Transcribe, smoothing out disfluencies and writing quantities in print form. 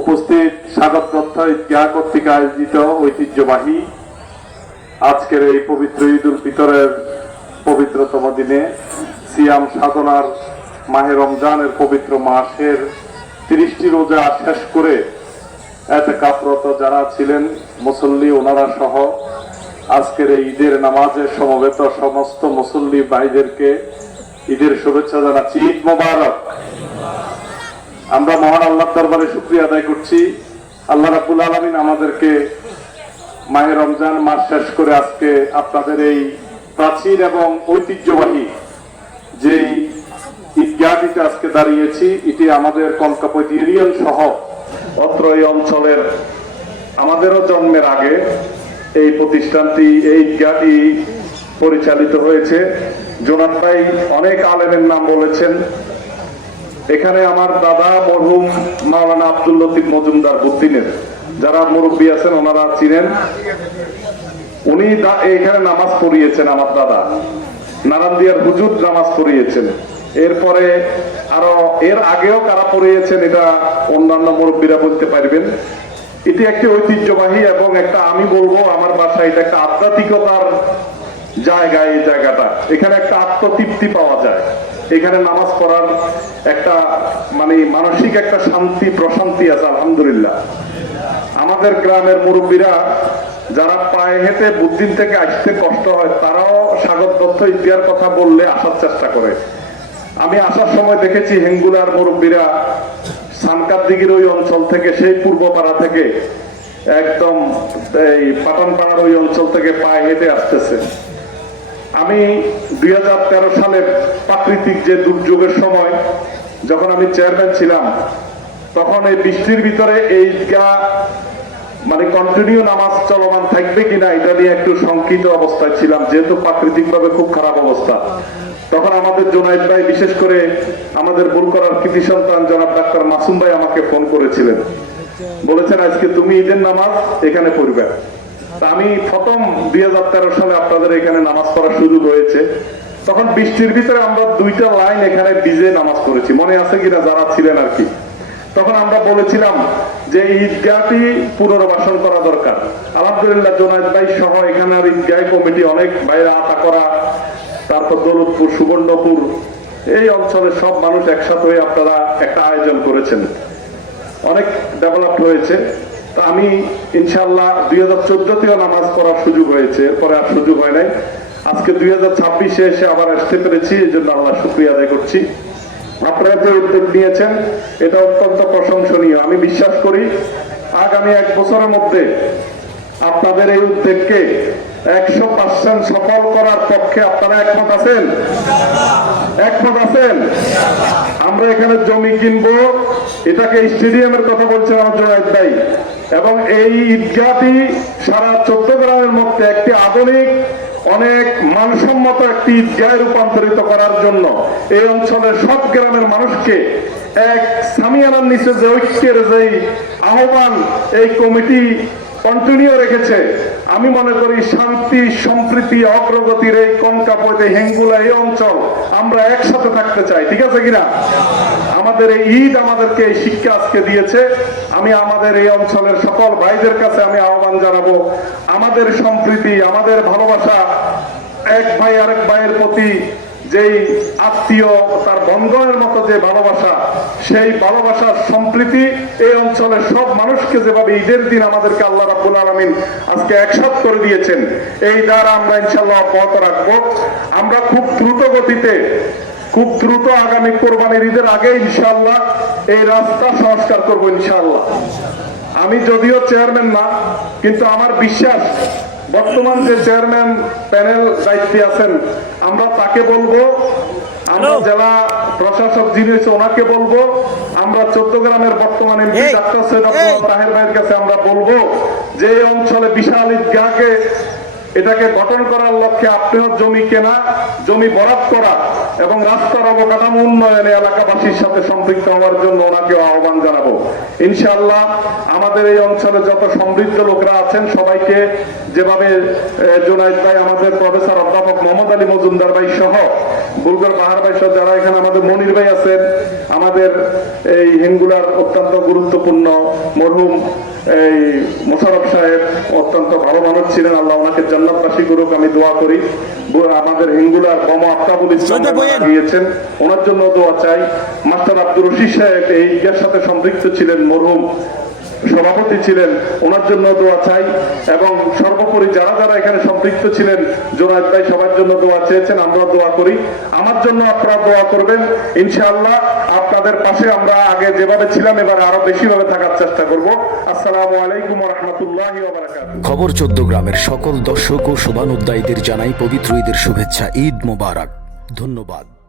উপস্থিত স্বাগত তথ্য ঈদগাহ কর্তৃক আয়োজিত ঐতিহ্যবাহী আজকের এই পবিত্র ঈদ উল ফিতরের পবিত্রতম দিনে সিয়াম সাধনার মাহে রমজানের পবিত্র মাসের 30টি রোজা শেষ করে এতেকাফরত যারা ছিলেন মুসল্লি ওনারা সহ আজকের এই ঈদের নামাজে সমবেত সমস্ত মুসল্লি ভাইদেরকে ঈদের শুভেচ্ছা জানাচ্ছি। ঈদ মোবারক। আমরা মহান আল্লাহর দরবারে শুকরিয়া আদায় করছি, আল্লাহ রাব্বুল আলামিন আমাদেরকে মাহে রমজান মাস শেষ করে আজকে আপনাদের এই প্রাচীন এবং ঐতিহ্যবাহী যে ঈদগাহটিতে আজকে দাঁড়িয়েছি, এটি আমাদের কনকাপতি ইউনিয়ন সহ অত্র এই অঞ্চলের আমাদেরও জন্মের আগে এই প্রতিষ্ঠানটি, এই ঈদগাহটি পরিচালিত হয়েছে। জোনাত ভাই অনেক আলেমের নাম বলেছেন। এখানে আমার দাদা মরহুম মাওলানা আব্দুল লতিফ মজুমদার বুদ্দিনের, যারা মুরব্বী আছেন ওনারা চিনেন, উনি এখানে নামাজ পড়িয়েছেন। আমার দাদা নারায়ণদিয়ার হুজুর নামাজ পড়িয়েছেন। এরপরে আরো এর আগেও কারা পড়িয়েছেন এটা অন্যান্য মুরব্বীরা বলতে পারবেন। এটি একটি ঐতিহ্যবাহী এবং একটা, আমি বলবো আমার বাসায় এটা একটা আধ্যাত্মিকতার জায়গা। এই জায়গাটা, এখানে একটা আত্মতৃপ্তি পাওয়া যায়। এখানে নামাজ পড়ার একটা মানসিক একটা শান্তি প্রশান্তি আছে আলহামদুলিল্লাহ। আমাদের গ্রামের মুরব্বীরা যারা পায়ে হেঁটে বুদ্দিন থেকে আসতে কষ্ট হয়, তারাও স্বাগত তথ্য ইতিহার কথা বললে আসার চেষ্টা করে। আমি আসার সময় দেখেছি হেঙ্গুলার মুরব্বীরা সানকার দিঘির ওই অঞ্চল থেকে, সেই পূর্বপাড়া থেকে একদম এই পাঠানপাড়ার ওই অঞ্চল থেকে পায়ে হেঁটে আসতেছে। আমি 2013 সালের প্রাকৃতিক যে দুর্যোগের সময় যখন আমি চেয়ারম্যান ছিলাম, তখন এই বৃষ্টির ভিতরে এই ঈদগাহ কন্টিনিউ নামাজ চলমান থাকবে কিনা এটা নিয়ে একটু শঙ্কিত অবস্থায় ছিলাম, যেহেতু প্রাকৃতিক ভাবে খুব খারাপ অবস্থা। তখন আমাদের জোনায়েদ ভাই, বিশেষ করে আমাদের ভুল করার কৃতি সন্তান জনাব ডাক্তার মাসুম ভাই আমাকে ফোন করেছিলেন, বলেছেন আজকে তুমি ঈদের নামাজ এখানে পড়বে। আমি প্রথম 2013 সালে আপনাদের এখানে নামাজ পড়ার সুযোগ হয়েছে। তখন বৃষ্টির ভিতরে আমরা 2টা লাইন এখানে ভিজে নামাজ পড়েছি, মনে আছে কিনা যারা ছিলেন আর কি। তখন আমরা বলেছিলাম যে ঈদগাহটি পুনর্বাসন করা দরকার। আলহামদুলিল্লাহ জোনায়েদ ভাই সহ এখানের ঈদগাহ কমিটি অনেক বাইরে আতা করা, তারপর দৌলতপুর, সুবর্ণপুর, এই অঞ্চলের সব মানুষ একসাথে হয়ে আপনারা একটা আয়োজন করেছেন, অনেক ডেভেলপ হয়েছে। তা আমি ইনশাআল্লাহ 2014-তেও নামাজ পড়ার সুযোগ হয়েছে, এরপরে আর সুযোগ হয় নাই। আজকে 2026-এ এসে আবার আসতে পেরেছি, এই জন্য আল্লাহ শুকরিয়া আদায় করছি। আপনারা যে উদ্যোগ নিয়েছেন এটা অত্যন্ত প্রশংসনীয়। আমি বিশ্বাস করি আগামী 1 বছরের মধ্যে আপনাদের এই উদ্যোগকে 100% সফল করার পক্ষে আপনারা একমত আছেন? একমত আছেন? আমরা এখানে জমি কিনবো, এটাকে স্টেডিয়ামের কথা বলছেন আমার জোনায়েদ ভাই, এবং এই ঈদগাহটি সারা চট্টগ্রামের মধ্যে একটি আধুনিক, অনেক মানসম্মত একটি ঈদগাহে রূপান্তরিত করার জন্য এই অঞ্চলের সব গ্রামের মানুষকে এক সামিয়ানার নিচে যে ঐক্যের যে আহ্বান এই কমিটি কন্টিনিউ রেখেছে, আমি মনে করি শান্তি, সম্প্রীতি, অগ্রগতির এই কনকাপতি, হেঙ্গুলা এই অঞ্চল আমরা একসাথে থাকতে চাই। ঠিক আছে কিনা? আমাদের এই ঈদ আমাদেরকে এই শিক্ষা আজকে দিয়েছে। আমি আমাদের এই অঞ্চলের সকল ভাইদের কাছে আমি আহ্বান জানাবো, আমাদের সম্প্রীতি, আমাদের ভালোবাসা, এক ভাই আরেক ভাইয়ের প্রতি যেই আত্মীয় তার বন্ধনের মতো যে ভালোবাসা, সেই ভালোবাসার সম্প্রীতি এই অঞ্চলের সব মানুষকে যেভাবে ঈদের দিন আমাদেরকে আল্লাহ রাব্বুল আলামিন আজকে একসাথ করে দিয়েছেন, এই দ্বারা আমরা ইনশাআল্লাহ অব্যাহত রাখবো। আমরা খুব দ্রুত গতিতে, খুব দ্রুত আগামী কোরবানির ঈদের আগে ইনশাআল্লাহ এই রাস্তা সংস্কার করবো ইনশাআল্লাহ। আমি যদিও চেয়ারম্যান না, কিন্তু আমার বিশ্বাস বর্তমান যে চেয়ারম্যান প্যানেল দায়িত্বে আছেন, আমরা তাকে বলবো, আমরা জেলা প্রশাসক যিনি ওনাকে বলবো, আমরা চট্টগ্রামের বর্তমান এমপি ডাক্তার সৈয়দ আব্দুল তাহের ভাইয়ের কাছে আমরা বলবো যে এই অঞ্চলে বিশাল ঈদগাহকে এটাকে গঠন করার লক্ষ্যে আপনিও জমি কেনা, জমি বরাদ করা এবং রাস্তার অবকাঠামো উন্নয়নে এলাকাবাসীর সাথে সম্পৃক্ত হওয়ার জন্য ওনাকেও আহ্বান জানাবো। ইনশাআল্লাহ আমাদের এই অঞ্চলে যত সমৃদ্ধ লোকরা আছেন সবাইকে যেভাবে জুনায়েদ ভাই, আমাদের প্রফেসর অধ্যাপক মোহাম্মদ আলী মজুমদার ভাই সহ, বুলগর বাহার ভাই সহ যারা এখানে, আমাদের মনির ভাই আছেন, আমাদের এই হিঙ্গুলার অত্যন্ত গুরুত্বপূর্ণ মরহুম এই মোশাররফ সাহেব অত্যন্ত ভালো মানুষ ছিলেন, আল্লাহ ওনাকে জান্নাতবাসী করুক আমি দোয়া করি। আমাদের হিঙ্গুলার বম আফতাবুল ইসলাম গিয়েছেন, ওনার জন্য দোয়া চাই। মাস্টার আব্দুর রশিদ সাহেব এই ঈদের সাথে সম্পৃক্ত ছিলেন, মরহুম সভাপতি ছিলেন, ওনার জন্য দোয়া চাই। এবং সর্বোপরি যারা যারা এখানে সম্পৃক্ত ছিলেন, জুনায়েদ ভাই সবার জন্য দোয়া চেয়েছেন, আমরা দোয়া করি। আমার জন্য আপনারা দোয়া করবেন। ইনশাআল্লাহ আপনাদের পাশে আমরা আগে যেভাবে ছিলাম এবার আরো বেশি ভাবে থাকার চেষ্টা করব। আসসালামু আলাইকুম ওয়া রাহমাতুল্লাহি ওয়া বারাকাতুহু। খবর 14 গ্রামের সকল দর্শক ও শুভানুদ্দায়ীদের জানাই পবিত্র ঈদের শুভেচ্ছা। ঈদ মোবারক। ধন্যবাদ।